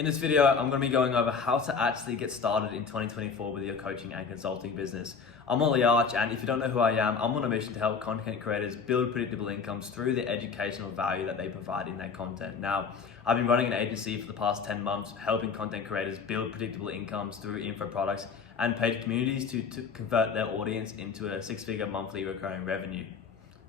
In this video, I'm going to be going over how to actually get started in 2024 with your coaching and consulting business. I'm Ollie Arch, and if you don't know who I am, I'm on a mission to help content creators build predictable incomes through the educational value that they provide in their content. Now, I've been running an agency for the past 10 months, helping content creators build predictable incomes through info products and paid communities to convert their audience into a six-figure monthly recurring revenue.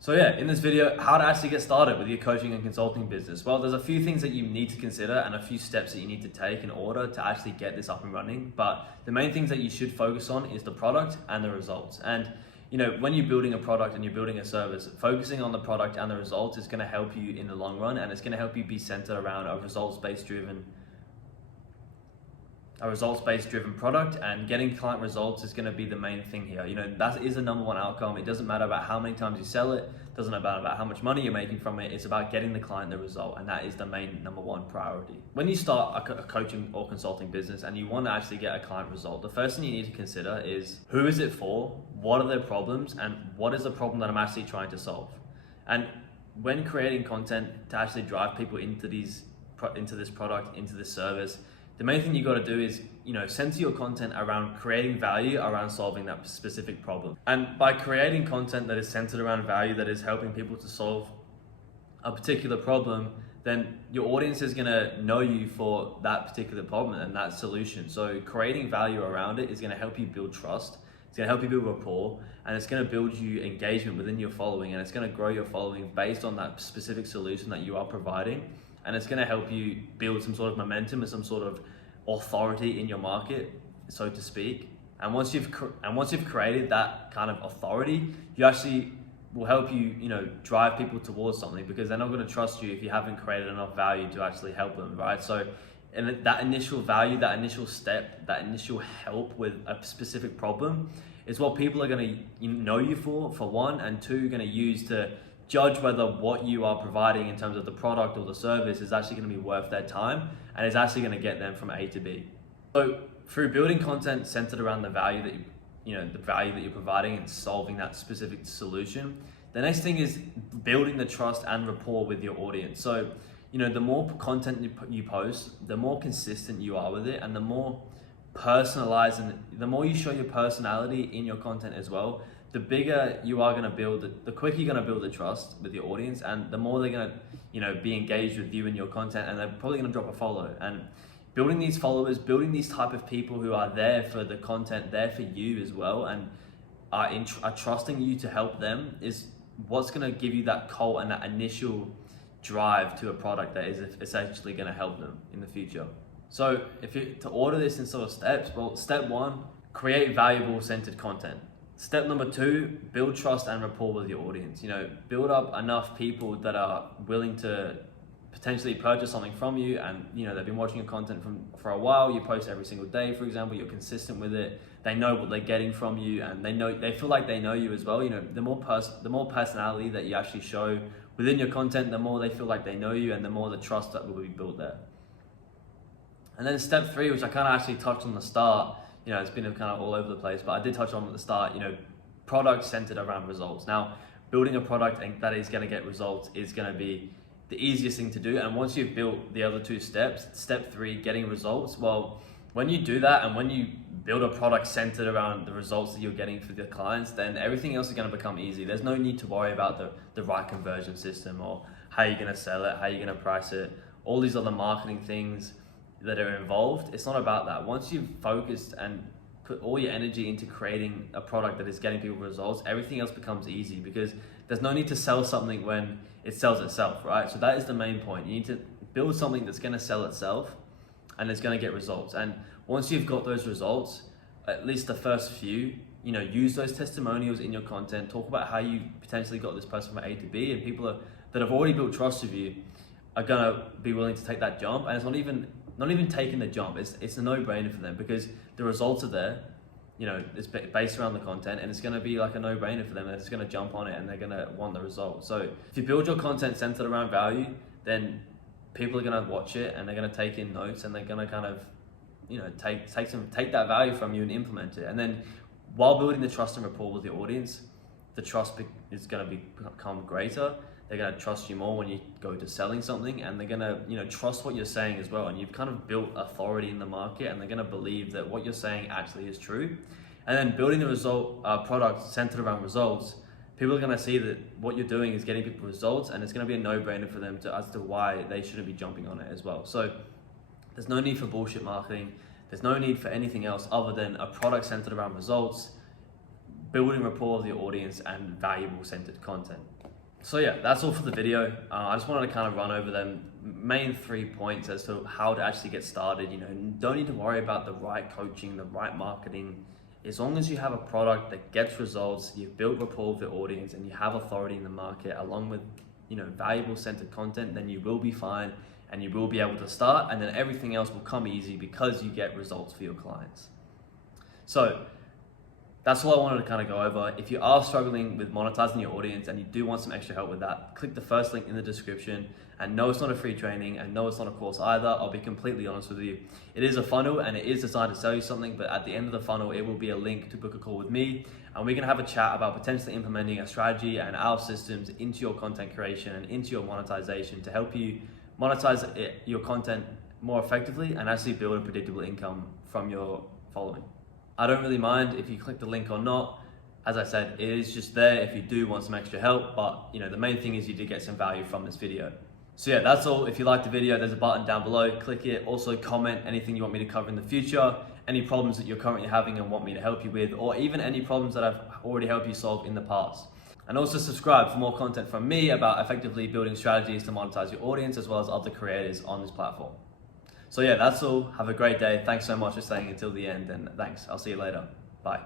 So yeah, in this video, how to actually get started with your coaching and consulting business. Well, there's a few things that you need to consider and a few steps that you need to take in order to actually get this up and running. But the main things that you should focus on is the product and the results. And when you're building a product and you're building a service, focusing on the product and the results is going to help you in the long run, and it's going to help you be centered around a results-based driven product, and getting client results is going to be the main thing here. That is the number one outcome. It doesn't matter about how many times you sell it, doesn't matter about how much money you're making from it. It's about getting the client the result, and that is the main number one priority. When you start a coaching or consulting business and you want to actually get a client result, the first thing you need to consider is who is it for, what are their problems, and what is the problem that I'm actually trying to solve. And when creating content to actually drive people into this product, into this service, the main thing you got to do is, center your content around creating value around solving that specific problem. And by creating content that is centered around value, that is helping people to solve a particular problem, then your audience is going to know you for that particular problem and that solution. So creating value around it is going to help you build trust. It's going to help you build rapport, and it's going to build you engagement within your following, and it's going to grow your following based on that specific solution that you are providing. And it's going to help you build some sort of momentum and some sort of authority in your market, so to speak. And once you've created that kind of authority, you actually will help you, drive people towards something, because they're not going to trust you if you haven't created enough value to actually help them, right? So, and that initial value, that initial step, that initial help with a specific problem is what people are going to know you for one, and two, going to use to judge whether what you are providing in terms of the product or the service is actually going to be worth their time and is actually going to get them from A to B. So through building content centered around the value that you're providing and solving that specific solution, the next thing is building the trust and rapport with your audience. So, the more content you post, the more consistent you are with it, and the more personalized and the more you show your personality in your content as well, the bigger you are going to build it, the quicker you're going to build the trust with your audience, and the more they're going to, be engaged with you and your content, and they're probably going to drop a follow. And building these followers, building these type of people who are there for the content, there for you as well, and are trusting you to help them, is what's going to give you that call and that initial drive to a product that is essentially going to help them in the future. So to order this in sort of steps, well, step one, create valuable centered content. Step number two, build trust and rapport with your audience. Build up enough people that are willing to potentially purchase something from you, and they've been watching your content for a while. You post every single day, for example. You're consistent with it. They know what they're getting from you, and they feel like they know you as well. The more personality that you actually show within your content, the more they feel like they know you, and the more the trust that will be built there. And then step three, which I kind of actually touched on the start. It's been kind of all over the place, but I did touch on at the start, product centered around results. Now, building a product that is going to get results is going to be the easiest thing to do. And once you've built the other two steps, step three, getting results, well, when you do that and when you build a product centered around the results that you're getting for the clients, then everything else is going to become easy. There's no need to worry about the right conversion system, or how you're going to sell it, how you're going to price it, all these other marketing things that are involved. It's not about that. Once you've focused and put all your energy into creating a product that is getting people results, everything else becomes easy, because there's no need to sell something when it sells itself, right? So that is the main point. You need to build something that's going to sell itself and it's going to get results. And once you've got those results, at least the first few, use those testimonials in your content. Talk about how you potentially got this person from A to B, and people that have already built trust with you are going to be willing to take that jump. And it's not even taking the jump, it's a no-brainer for them, because the results are there. It's based around the content, and it's going to be like a no-brainer for them. They're just going to jump on it and they're going to want the result. So if you build your content centered around value, then people are going to watch it and they're going to take in notes, and they're going to kind of take that value from you and implement it. And then while building the trust and rapport with the audience, the trust is going to become greater. they're going to trust you more when you go to selling something, and they're going to, you know, trust what you're saying as well. And you've kind of built authority in the market, and they're going to believe that what you're saying actually is true. And then building the product centered around results, people are going to see that what you're doing is getting people results, and it's going to be a no-brainer for them as to why they shouldn't be jumping on it as well. So there's no need for bullshit marketing. There's no need for anything else other than a product centered around results, building rapport with your audience, and valuable centered content. So yeah, that's all for the video. I just wanted to kind of run over them main 3 points as to how to actually get started. You know, don't need to worry about the right coaching, the right marketing. As long as you have a product that gets results, you've built rapport with your audience, and you have authority in the market along with, you know, valuable centered content, then you will be fine and you will be able to start, and then everything else will come easy because you get results for your clients. So that's all I wanted to kind of go over. If you are struggling with monetizing your audience and you do want some extra help with that, click the first link in the description. And no, it's not a free training, and no, it's not a course either. I'll be completely honest with you. It is a funnel, and it is designed to sell you something, but at the end of the funnel, it will be a link to book a call with me, and we're gonna have a chat about potentially implementing a strategy and our systems into your content creation and into your monetization to help you monetize your content more effectively and actually build a predictable income from your following. I don't really mind if you click the link or not. As I said, it is just there if you do want some extra help, but you know, the main thing is you did get some value from this video. So yeah, that's all. If you liked the video, there's a button down below, click it. Also comment anything you want me to cover in the future, any problems that you're currently having and want me to help you with, or even any problems that I've already helped you solve in the past. And also subscribe for more content from me about effectively building strategies to monetize your audience as well as other creators on this platform. So yeah, that's all. Have a great day. Thanks so much for staying until the end, and thanks. I'll see you later. Bye.